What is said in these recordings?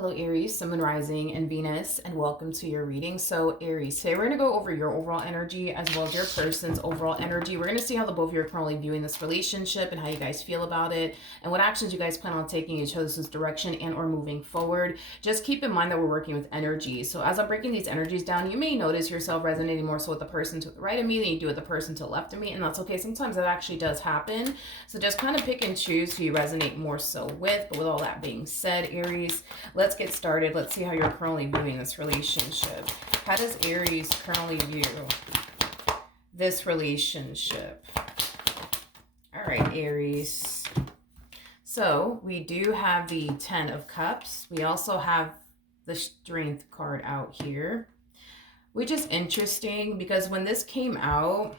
Hello, Aries, Sun, Moon, Rising, and Venus, and welcome to your reading. So, Aries, today we're going to go over your overall energy as well as your person's overall energy. We're going to see how the both of you are currently viewing this relationship and how you guys feel about it, and what actions you guys plan on taking in each other's direction and or moving forward. Just keep in mind that we're working with energy. So, as I'm breaking these energies down, you may notice yourself resonating more so with the person to the right of me than you do with the person to the left of me, and that's okay. Sometimes that actually does happen. So, just kind of pick and choose who you resonate more so with. But with all that being said, Aries, let's get started. Let's see how you're currently viewing this relationship. How does Aries currently view this relationship? All right, Aries. So we do have the 10 of Cups. We also have the Strength card out here, which is interesting because when this came out,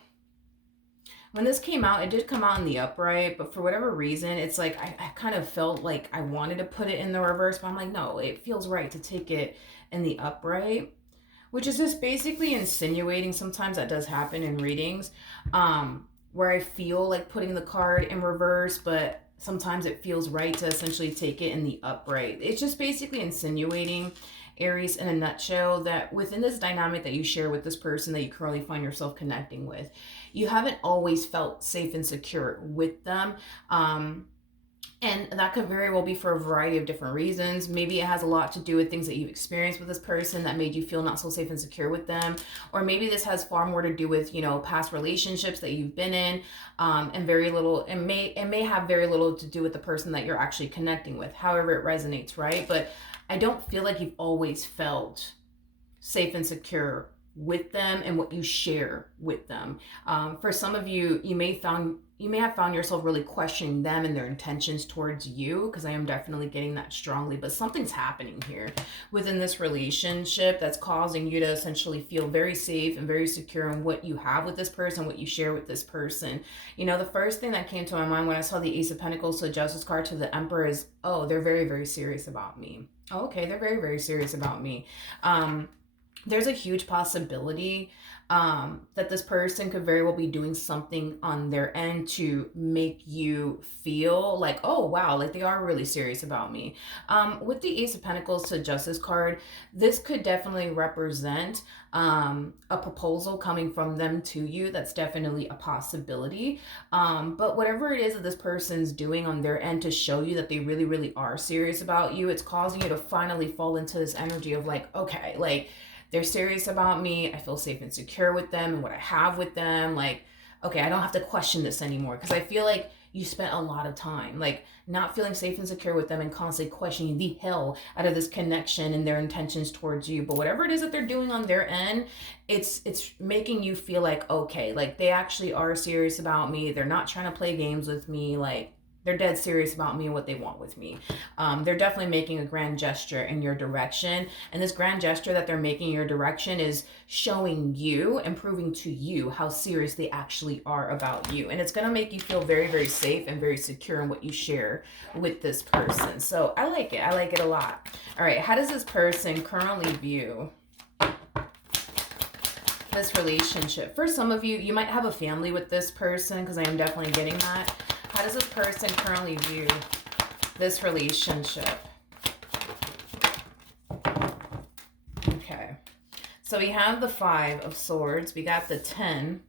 it did come out in the upright, but for whatever reason, it's like I kind of felt like I wanted to put it in the reverse, but I'm like, no, it feels right to take it in the upright, which is just basically insinuating, sometimes that does happen in readings, where I feel like putting the card in reverse, but sometimes it feels right to essentially take it in the upright. It's just basically insinuating, Aries, in a nutshell, that within this dynamic that you share with this person that you currently find yourself connecting with, you haven't always felt safe and secure with them. And that could very well be for a variety of different reasons. Maybe it has a lot to do with things that you've experienced with this person that made you feel not so safe and secure with them. Or maybe this has far more to do with, past relationships that you've been in, and very little, it may have very little to do with the person that you're actually connecting with, however it resonates, right? But I don't feel like you've always felt safe and secure with them and what you share with them. For some of you, you may have found yourself really questioning them and their intentions towards you, because I am definitely getting that strongly. But something's happening here within this relationship that's causing you to essentially feel very safe and very secure in what you have with this person, what you share with this person. The first thing that came to my mind when I saw the Ace of Pentacles to the Justice card to the Emperor is, oh, they're very, very serious about me. Oh, okay, they're very, very serious about me. There's a huge possibility that this person could very well be doing something on their end to make you feel like, oh, wow, like they are really serious about me. With the Ace of Pentacles to Justice card, this could definitely represent a proposal coming from them to you. That's definitely a possibility. But whatever it is that this person's doing on their end to show you that they really, really are serious about you, it's causing you to finally fall into this energy of like, okay, like, they're serious about me. I feel safe and secure with them and what I have with them. Like, okay, I don't have to question this anymore, because I feel like you spent a lot of time like not feeling safe and secure with them and constantly questioning the hell out of this connection and their intentions towards you. But whatever it is that they're doing on their end, it's making you feel like, okay, like they actually are serious about me. They're not trying to play games with me. Like, they're dead serious about me and what they want with me. They're definitely making a grand gesture in your direction. And this grand gesture that they're making in your direction is showing you and proving to you how serious they actually are about you. And it's going to make you feel very, very safe and very secure in what you share with this person. So I like it. I like it a lot. All right. How does this person currently view this relationship? For some of you, you might have a family with this person, because I am definitely getting that. How does this person currently view this relationship? Okay. So we have the 5 of Swords. We got the 10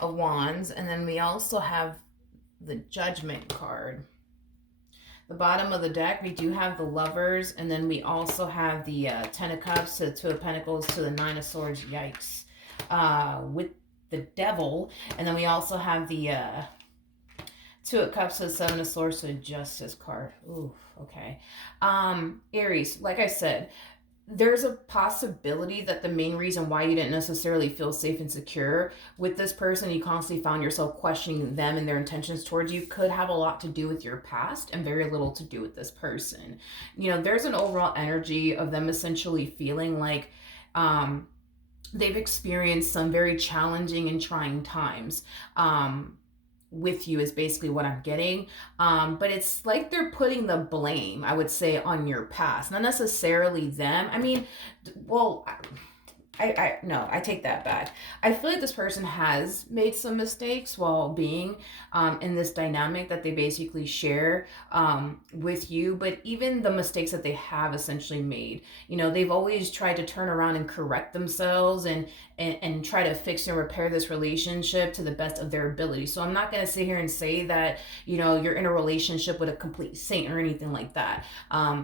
of Wands. And then we also have the Judgment card. The bottom of the deck, we do have the Lovers. And then we also have the 10 of Cups to the 2 of Pentacles to the 9 of Swords. Yikes. With the Devil. And then we also have the 2 of Cups to the 7 of Swords to the Justice card. Ooh, okay. Aries, like I said, there's a possibility that the main reason why you didn't necessarily feel safe and secure with this person, you constantly found yourself questioning them and their intentions towards you, could have a lot to do with your past and very little to do with this person. There's an overall energy of them essentially feeling like they've experienced some very challenging and trying times with you, is basically what I'm getting. But it's like they're putting the blame, I would say, on your past, not necessarily them. I mean, well, No, I take that back. I feel like this person has made some mistakes while being in this dynamic that they basically share with you. But even the mistakes that they have essentially made, they've always tried to turn around and correct themselves and try to fix and repair this relationship to the best of their ability. So I'm not going to sit here and say that, you're in a relationship with a complete saint or anything like that.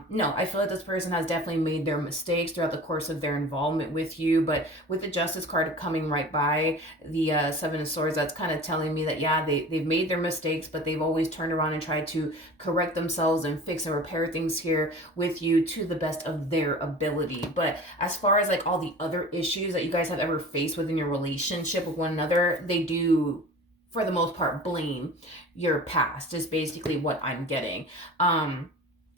No, I feel like this person has definitely made their mistakes throughout the course of their involvement with you. But with the Justice card coming right by the Seven of Swords, that's kind of telling me that, yeah, they've made their mistakes, but they've always turned around and tried to correct themselves and fix and repair things here with you to the best of their ability. But as far as like all the other issues that you guys have ever faced within your relationship with one another, they do for the most part blame your past is basically what I'm getting.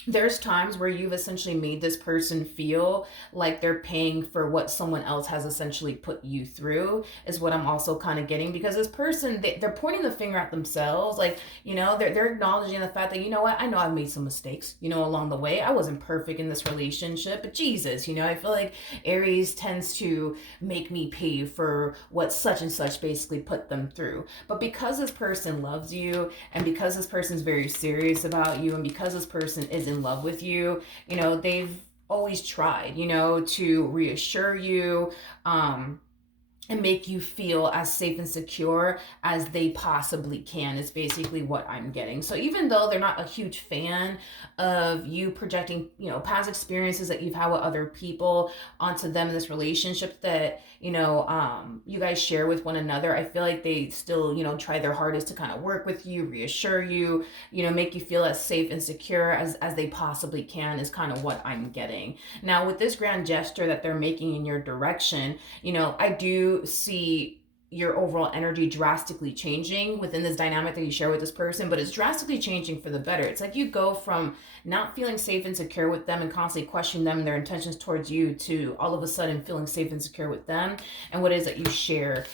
There's times where you've essentially made this person feel like they're paying for what someone else has essentially put you through is what I'm also kind of getting, because this person, they're pointing the finger at themselves, like, they're acknowledging the fact that, I know I've made some mistakes, along the way. I wasn't perfect in this relationship, but Jesus, I feel like Aries tends to make me pay for what such and such basically put them through. But because this person loves you, and because this person's very serious about you, and because this person is in love with you, they've always tried, to reassure you, and make you feel as safe and secure as they possibly can is basically what I'm getting. So even though they're not a huge fan of you projecting, past experiences that you've had with other people onto them in this relationship that, you guys share with one another, I feel like they still, try their hardest to kind of work with you, reassure you, make you feel as safe and secure as they possibly can is kind of what I'm getting. Now, with this grand gesture that they're making in your direction, I do see your overall energy drastically changing within this dynamic that you share with this person, but it's drastically changing for the better. It's like you go from not feeling safe and secure with them and constantly questioning them and their intentions towards you to all of a sudden feeling safe and secure with them and what it is that you share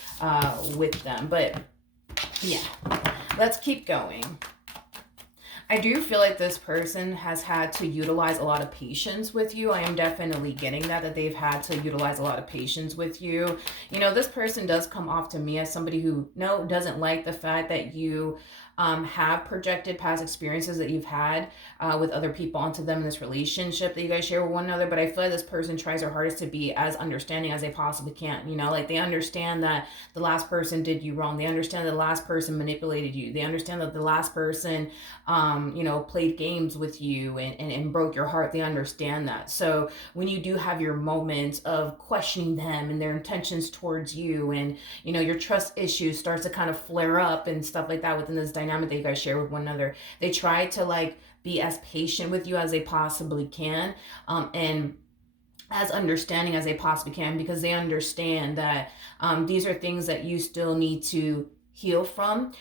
with them. But yeah, let's keep going. I do feel like this person has had to utilize a lot of patience with you. I am definitely getting that they've had to utilize a lot of patience with you. This person does come off to me as somebody who, no, doesn't like the fact that you have projected past experiences that you've had with other people onto them in this relationship that you guys share with one another. But I feel like this person tries their hardest to be as understanding as they possibly can. Like they understand that the last person did you wrong. They understand that the last person manipulated you. They understand that the last person, played games with you and broke your heart. They understand that. So when you do have your moments of questioning them and their intentions towards you, and your trust issues starts to kind of flare up and stuff like that within this dynamic that you guys share with one another, they try to like be as patient with you as they possibly can, and as understanding as they possibly can, because they understand that these are things that you still need to heal from.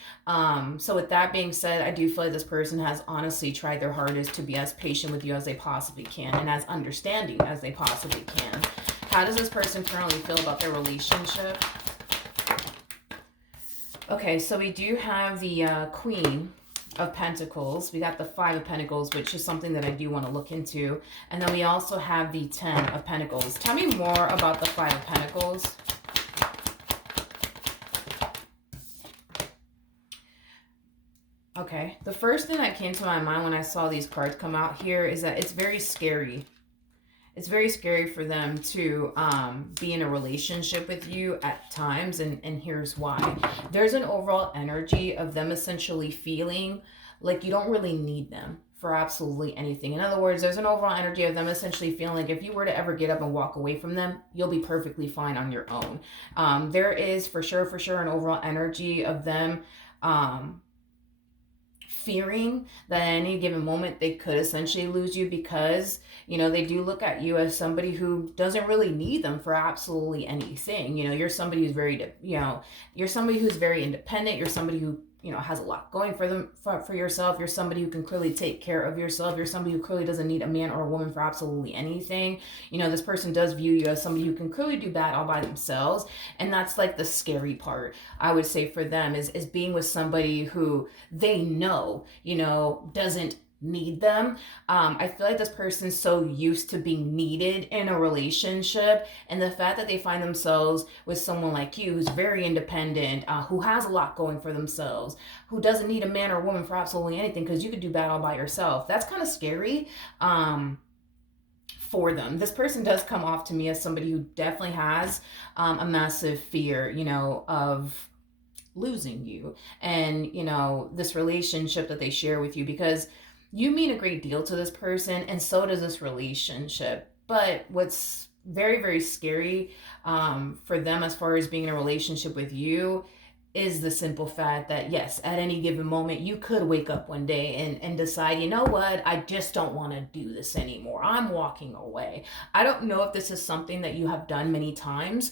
So with that being said, I do feel like this person has honestly tried their hardest to be as patient with you as they possibly can and as understanding as they possibly can. How does this person currently feel about their relationship? Okay, so we do have the Queen of Pentacles. We got the Five of Pentacles, which is something that I do want to look into. And then we also have the Ten of Pentacles. Tell me more about the Five of Pentacles. Okay, the first thing that came to my mind when I saw these cards come out here is that it's very scary. It's very scary for them to be in a relationship with you at times, and here's why. There's an overall energy of them essentially feeling like you don't really need them for absolutely anything. In other words, there's an overall energy of them essentially feeling like if you were to ever get up and walk away from them, you'll be perfectly fine on your own. There is for sure an overall energy of them fearing that at any given moment they could essentially lose you, because they do look at you as somebody who doesn't really need them for absolutely anything. You're somebody who's very you're somebody who's very independent. You're somebody who has a lot going for them, for yourself. You're somebody who can clearly take care of yourself. You're somebody who clearly doesn't need a man or a woman for absolutely anything. This person does view you as somebody who can clearly do bad all by themselves. And that's like the scary part, I would say, for them is being with somebody who they know, doesn't need them. I feel like this person's so used to being needed in a relationship, and the fact that they find themselves with someone like you who's very independent, who has a lot going for themselves, who doesn't need a man or woman for absolutely anything because you could do that all by yourself. That's kind of scary. For them, this person does come off to me as somebody who definitely has a massive fear, of losing you, and this relationship that they share with you, because you mean a great deal to this person and so does this relationship. But what's very, very scary, for them, as far as being in a relationship with you, is the simple fact that yes, at any given moment you could wake up one day and decide, you know what, I just don't want to do this anymore, I'm walking away. I don't know if this is something that you have done many times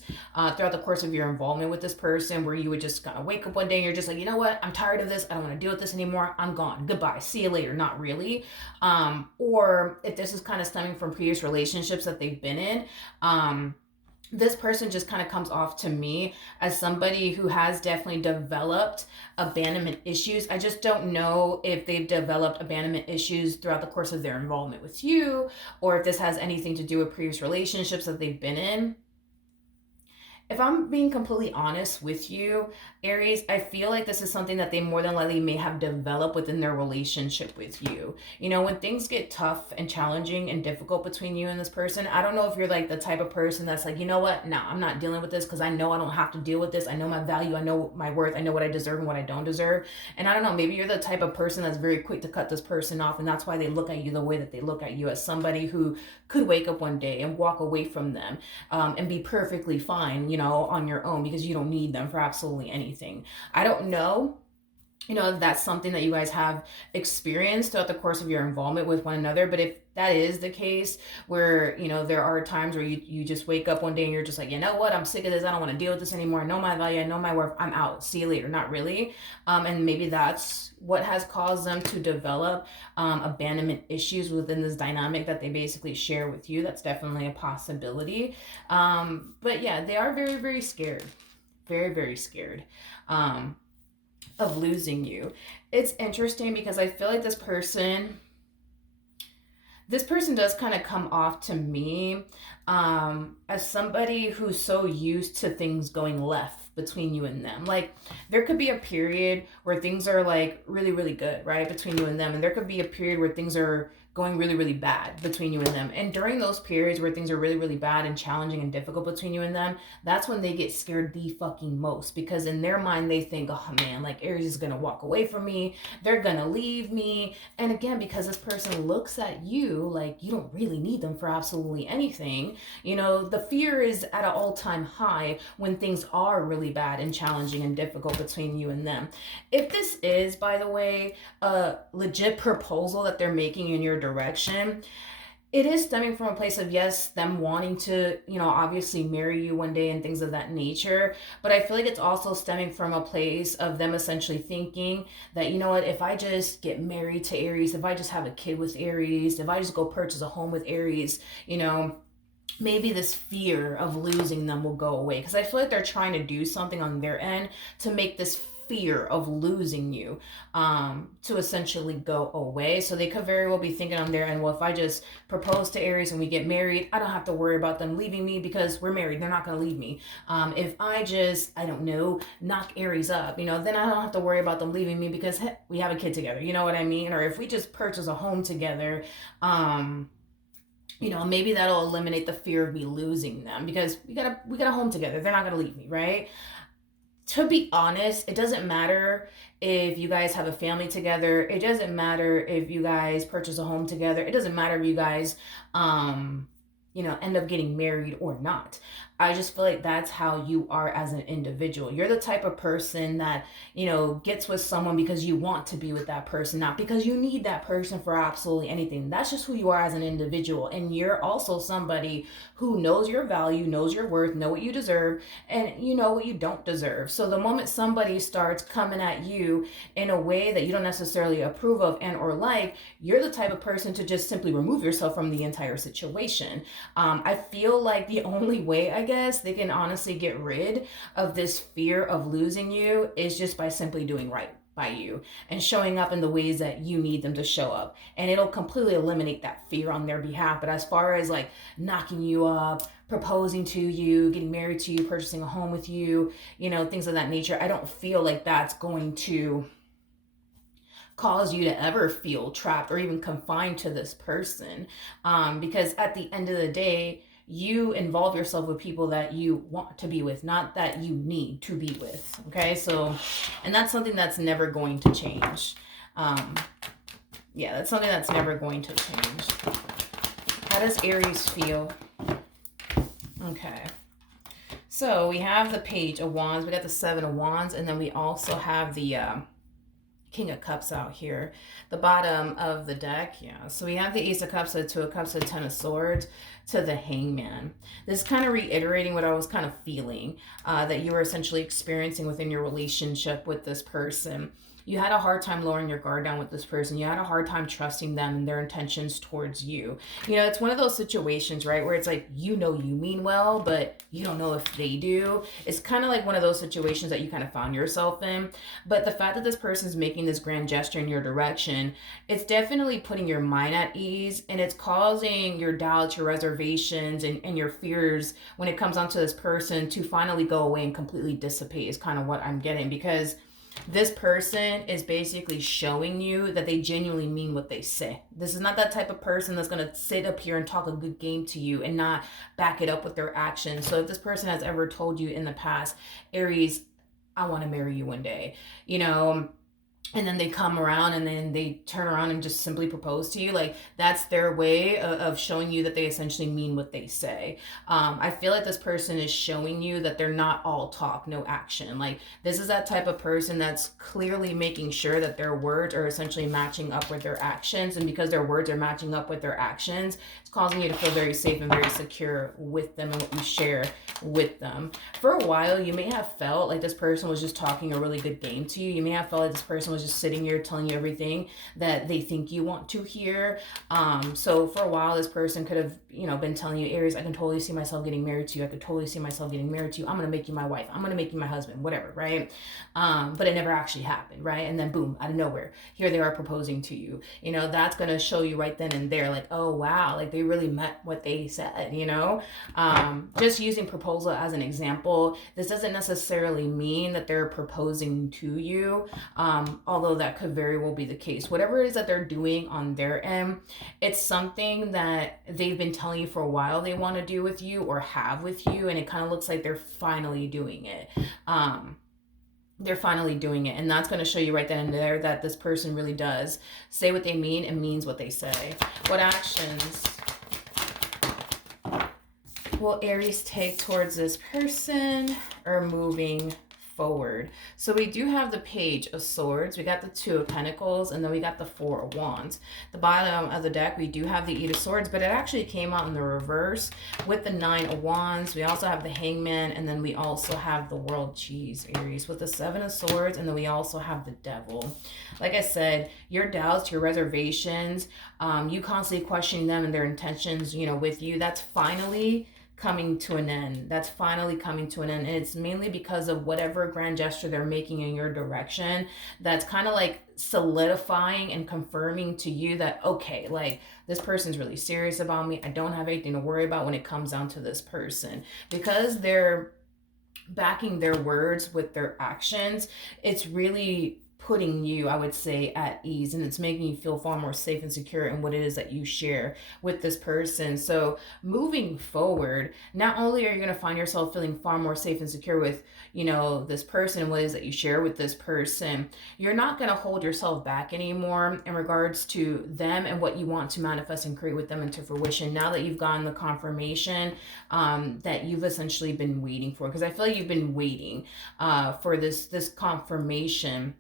throughout the course of your involvement with this person, where you would just kind of wake up one day and you're just like, you know what, I'm tired of this, I don't want to deal with this anymore, I'm gone, goodbye, see you later. Not really. Or if this is kind of stemming from previous relationships that they've been in, this person just kind of comes off to me as somebody who has definitely developed abandonment issues. I just don't know if they've developed abandonment issues throughout the course of their involvement with you, or if this has anything to do with previous relationships that they've been in. If I'm being completely honest with you, Aries, I feel like this is something that they more than likely may have developed within their relationship with you. When things get tough and challenging and difficult between you and this person, I don't know if you're like the type of person that's like, you know what, no, I'm not dealing with this because I know I don't have to deal with this. I know my value, I know my worth, I know what I deserve and what I don't deserve. And I don't know, maybe you're the type of person that's very quick to cut this person off, and that's why they look at you the way that they look at you, as somebody who could wake up one day and walk away from them, and be perfectly fine, on your own, because you don't need them for absolutely anything. I don't know, that's something that you guys have experienced throughout the course of your involvement with one another. But if that is the case, where there are times where you just wake up one day and you're just like, you know what, I'm sick of this, I don't want to deal with this anymore, I know my value, I know my worth, I'm out, see you later. Not really. And maybe that's what has caused them to develop abandonment issues within this dynamic that they basically share with you. That's definitely a possibility. But yeah, they are very, very scared, very, very scared, of losing you. It's interesting because I feel like this person does kind of come off to me, as somebody who's so used to things going left between you and them. Like, there could be a period where things are like really, really good, right, between you and them, and there could be a period where things are going really, really bad between you and them. And during those periods where things are really, really bad and challenging and difficult between you and them, that's when they get scared the fucking most, because in their mind they think, oh man, like Aries is gonna walk away from me, they're gonna leave me. And again, because this person looks at you like you don't really need them for absolutely anything, the fear is at an all-time high when things are really bad and challenging and difficult between you and them. If this is, by the way, a legit proposal that they're making in your direction, it is stemming from a place of, yes, them wanting to, obviously marry you one day and things of that nature. But I feel like it's also stemming from a place of them essentially thinking that, you know what, if I just get married to Aries, if I just have a kid with Aries, if I just go purchase a home with Aries, maybe this fear of losing them will go away. Because I feel like they're trying to do something on their end to make this fear of losing you, to essentially go away. So they could very well be thinking on their end, well, if I just propose to Aries and we get married, I don't have to worry about them leaving me because we're married, they're not going to leave me. If I just, I don't know, knock Aries up, then I don't have to worry about them leaving me because we have a kid together, you know what I mean? Or if we just purchase a home together, maybe that'll eliminate the fear of me losing them because we got a home together, they're not going to leave me, right? To be honest, it doesn't matter if you guys have a family together. It doesn't matter if you guys purchase a home together. It doesn't matter if you guys, end up getting married or not. I just feel like that's how you are as an individual. You're the type of person that, gets with someone because you want to be with that person, not because you need that person for absolutely anything. That's just who you are as an individual. And you're also somebody who knows your value, knows your worth, know what you deserve, and you know what you don't deserve. So the moment somebody starts coming at you in a way that you don't necessarily approve of and or like, you're the type of person to just simply remove yourself from the entire situation. I feel like the only way, I guess, they can honestly get rid of this fear of losing you is just by simply doing right. by you and showing up in the ways that you need them to show up. And it'll completely eliminate that fear on their behalf. But as far as like knocking you up, proposing to you, getting married to you, purchasing a home with you, things of that nature, I don't feel like that's going to cause you to ever feel trapped or even confined to this person. Because at the end of the day, you involve yourself with people that you want to be with, not that you need to be with. Okay, so, and that's something that's never going to change. Yeah, that's something that's never going to change. How does Aries feel? Okay. So we have the Page of Wands, we got the Seven of Wands, and then we also have the King of Cups out here. The bottom of the deck, yeah. So we have the Ace of Cups, the Two of Cups, the Ten of Swords, to the Hangman. This is kind of reiterating what I was kind of feeling that you were essentially experiencing within your relationship with this person. You had a hard time lowering your guard down with this person. You had a hard time trusting them and their intentions towards you. It's one of those situations, right, where it's like, you mean well, but you don't know if they do. It's kind of like one of those situations that you kind of found yourself in. But the fact that this person's making this grand gesture in your direction, it's definitely putting your mind at ease, and it's causing your doubts, your reservations, and your fears when it comes onto this person to finally go away and completely dissipate is kind of what I'm getting, because this person is basically showing you that they genuinely mean what they say. This is not that type of person that's going to sit up here and talk a good game to you and not back it up with their actions. So if this person has ever told you in the past, Aries, I want to marry you one day, and then they come around and then they turn around and just simply propose to you, like, that's their way of showing you that they essentially mean what they say. I feel like this person is showing you that they're not all talk, no action. Like, this is that type of person that's clearly making sure that their words are essentially matching up with their actions, and because their words are matching up with their actions, it's causing you to feel very safe and very secure with them and what you share with them. For a while, you may have felt like this person was just talking a really good game to you. You may have felt like this person was just sitting here telling you everything that they think you want to hear. So for a while, this person could have, been telling you, Aries, I can totally see myself getting married to you. I could totally see myself getting married to you. I'm going to make you my wife. I'm going to make you my husband, whatever, right? But it never actually happened, right? And then boom, out of nowhere, here they are proposing to you. That's going to show you right then and there, like, oh, wow, like they really meant what they said, just using proposal as an example. This doesn't necessarily mean that they're proposing to you, although that could very well be the case. Whatever it is that they're doing on their end, it's something that they've been telling you for a while they want to do with you or have with you, and it kind of looks like they're finally doing it. They're finally doing it, and that's going to show you right then and there that this person really does say what they mean and means what they say. What actions will Aries take towards this person or moving forward? So we do have the Page of Swords, we got the Two of Pentacles, and then we got the Four of Wands. The bottom of the deck, we do have the Eight of Swords, but it actually came out in the reverse with the Nine of Wands. We also have the Hangman, and then we also have the World. Cheese, Aries, with the Seven of Swords, and then we also have the Devil. Like I said, your doubts, your reservations, you constantly questioning them and their intentions, with you, that's finally coming to an end. That's finally coming to an end. And it's mainly because of whatever grand gesture they're making in your direction that's kind of like solidifying and confirming to you that, okay, like, this person's really serious about me. I don't have anything to worry about when it comes down to this person. Because they're backing their words with their actions, it's really putting you, I would say, at ease, and it's making you feel far more safe and secure in what it is that you share with this person. So moving forward, not only are you going to find yourself feeling far more safe and secure with, this person and what it is that you share with this person, you're not going to hold yourself back anymore in regards to them and what you want to manifest and create with them into fruition, now that you've gotten the confirmation that you've essentially been waiting for. Because I feel like you've been waiting for this confirmation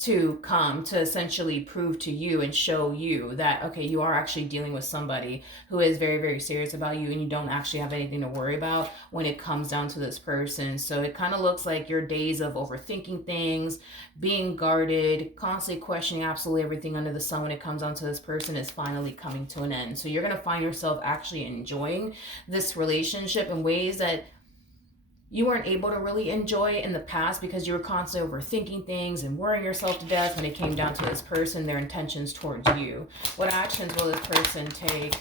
to come to essentially prove to you and show you that, okay, you are actually dealing with somebody who is very, very serious about you, and you don't actually have anything to worry about when it comes down to this person. So it kind of looks like your days of overthinking things, being guarded, constantly questioning absolutely everything under the sun when it comes down to this person is finally coming to an end. So you're going to find yourself actually enjoying this relationship in ways that you weren't able to really enjoy in the past because you were constantly overthinking things and worrying yourself to death when it came down to this person, their intentions towards you. What actions will this person take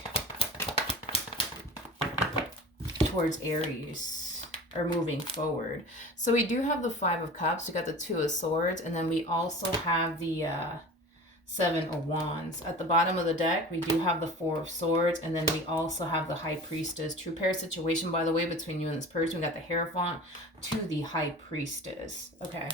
towards Aries or moving forward? So we do have the Five of Cups, we got the Two of Swords, and then we also have the Seven of Wands. At the bottom of the deck, we do have the Four of Swords, and then we also have the High Priestess. True pair situation, by the way, between you and this person. We got the Hierophant to the High Priestess. Okay.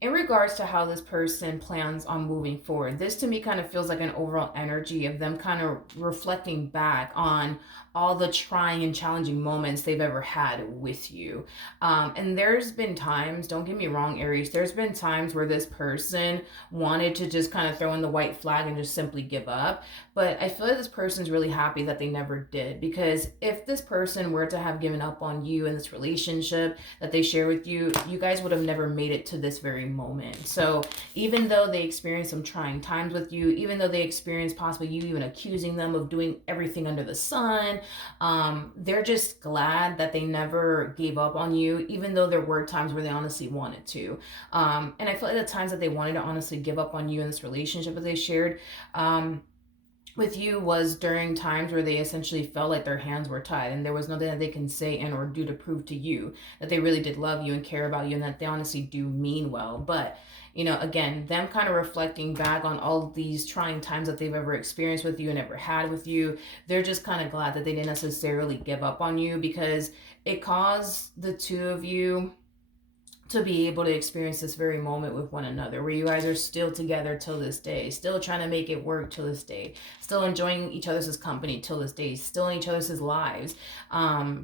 In regards to how this person plans on moving forward, this to me kind of feels like an overall energy of them kind of reflecting back on all the trying and challenging moments they've ever had with you. And there's been times, don't get me wrong, Aries, there's been times where this person wanted to just kind of throw in the white flag and just simply give up. But I feel like this person's really happy that they never did, because if this person were to have given up on you in this relationship that they share with you, you guys would have never made it to this very moment. So even though they experienced some trying times with you, even though they experienced possibly you even accusing them of doing everything under the sun, they're just glad that they never gave up on you, even though there were times where they honestly wanted to. And I feel like the times that they wanted to honestly give up on you in this relationship that they shared, with you was during times where they essentially felt like their hands were tied and there was nothing that they can say and or do to prove to you that they really did love you and care about you and that they honestly do mean well. But again, them kind of reflecting back on all of these trying times that they've ever experienced with you and ever had with you, they're just kind of glad that they didn't necessarily give up on you, because it caused the two of you to be able to experience this very moment with one another, where you guys are still together till this day, still trying to make it work till this day, still enjoying each other's company till this day, still in each other's lives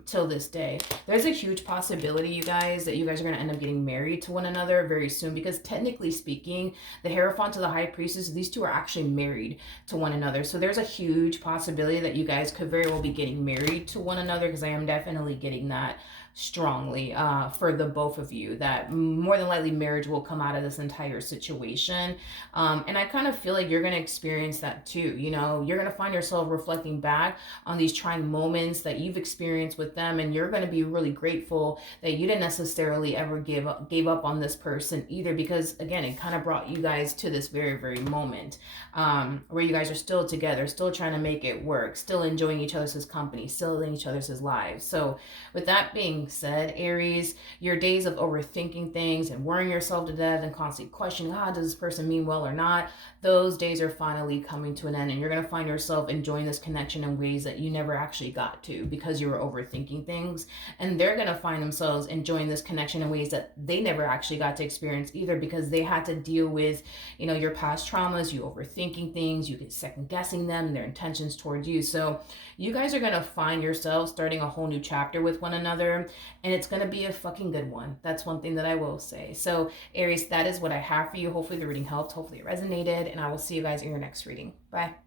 till this day. There's a huge possibility, you guys, that you guys are going to end up getting married to one another very soon, because technically speaking, the Hierophant to the High Priestess, these two are actually married to one another. So there's a huge possibility that you guys could very well be getting married to one another, because I am definitely getting that strongly for the both of you, that more than likely marriage will come out of this entire situation. And I kind of feel like you're going to experience that too. You're going to find yourself reflecting back on these trying moments that you've experienced with them, and you're going to be really grateful that you didn't necessarily ever gave up on this person either, because again, it kind of brought you guys to this very, very moment where you guys are still together, still trying to make it work, still enjoying each other's company, still in each other's lives. So with that being said, Aries, your days of overthinking things and worrying yourself to death and constantly questioning, does this person mean well or not, those days are finally coming to an end, and you're going to find yourself enjoying this connection in ways that you never actually got to because you were overthinking things. And they're going to find themselves enjoying this connection in ways that they never actually got to experience either, because they had to deal with, your past traumas, you overthinking things, you get second guessing them, their intentions towards you. So you guys are going to find yourselves starting a whole new chapter with one another, and it's going to be a fucking good one. That's one thing that I will say. So Aries, that is what I have for you. Hopefully the reading helped, hopefully it resonated, and I will see you guys in your next reading. Bye.